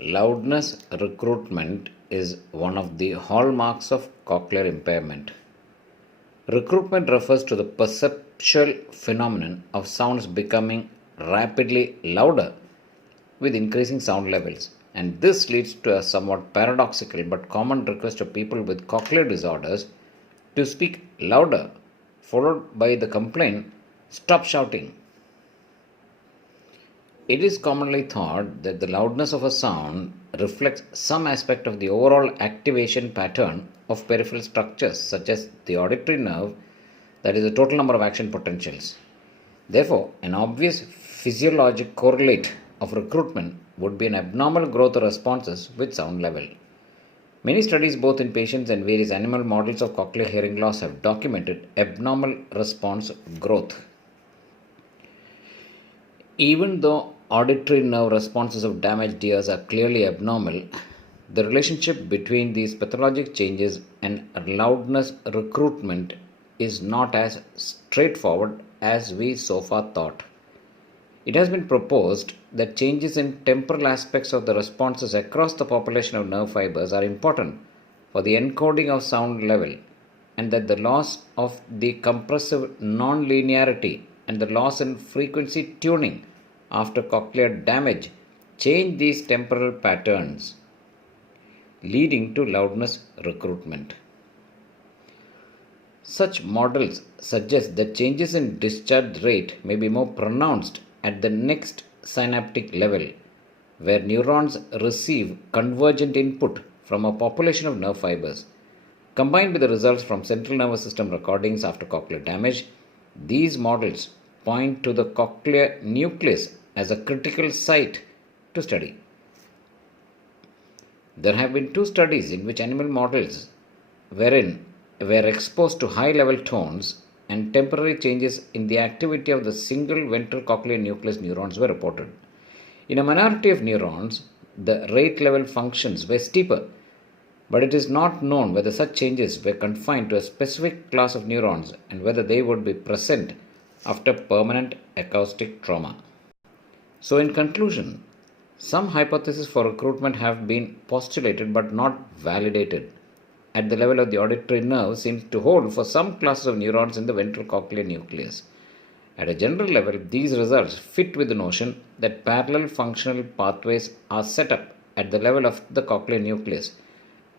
Loudness recruitment is one of the hallmarks of cochlear impairment. Recruitment refers to the perceptual phenomenon of sounds becoming rapidly louder with increasing sound levels, and this leads to a somewhat paradoxical but common request of people with cochlear disorders to speak louder, followed by the complaint, "Stop shouting." It is commonly thought that the loudness of a sound reflects some aspect of the overall activation pattern of peripheral structures, such as the auditory nerve, that is, the total number of action potentials. Therefore, an obvious physiologic correlate of recruitment would be an abnormal growth of responses with sound level. Many studies, both in patients and various animal models of cochlear hearing loss, have documented abnormal response growth. Even though auditory nerve responses of damaged ears are clearly abnormal, the relationship between these pathologic changes and loudness recruitment is not as straightforward as we so far thought. It has been proposed that changes in temporal aspects of the responses across the population of nerve fibers are important for the encoding of sound level, and that the loss of the compressive nonlinearity and the loss in frequency tuning after cochlear damage change these temporal patterns, leading to loudness recruitment. Such models suggest that changes in discharge rate may be more pronounced at the next synaptic level, where neurons receive convergent input from a population of nerve fibers. Combined with the results from central nervous system recordings after cochlear damage, these models point to the cochlear nucleus as a critical site to study. There have been two studies in which animal models were exposed to high-level tones and temporary changes in the activity of the single ventral cochlear nucleus neurons were reported. In a minority of neurons, the rate level functions were steeper, but it is not known whether such changes were confined to a specific class of neurons and whether they would be present after permanent acoustic trauma. So, in conclusion, some hypotheses for recruitment have been postulated but not validated. At the level of the auditory nerve seems to hold for some classes of neurons in the ventral cochlear nucleus. At a general level, these results fit with the notion that parallel functional pathways are set up at the level of the cochlear nucleus,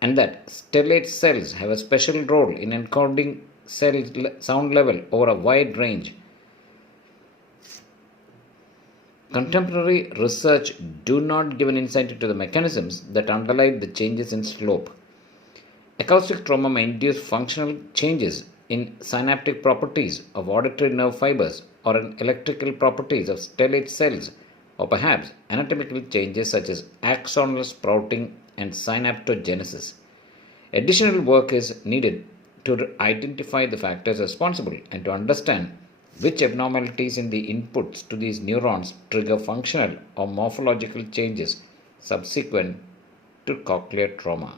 and that stellate cells have a special role in encoding sound level over a wide range. Contemporary research do not give an insight into the mechanisms that underlie the changes in slope. Acoustic trauma may induce functional changes in synaptic properties of auditory nerve fibers or in electrical properties of stellate cells, or perhaps anatomical changes such as axonal sprouting and synaptogenesis. Additional work is needed to identify the factors responsible and to understand which abnormalities in the inputs to these neurons trigger functional or morphological changes subsequent to cochlear trauma.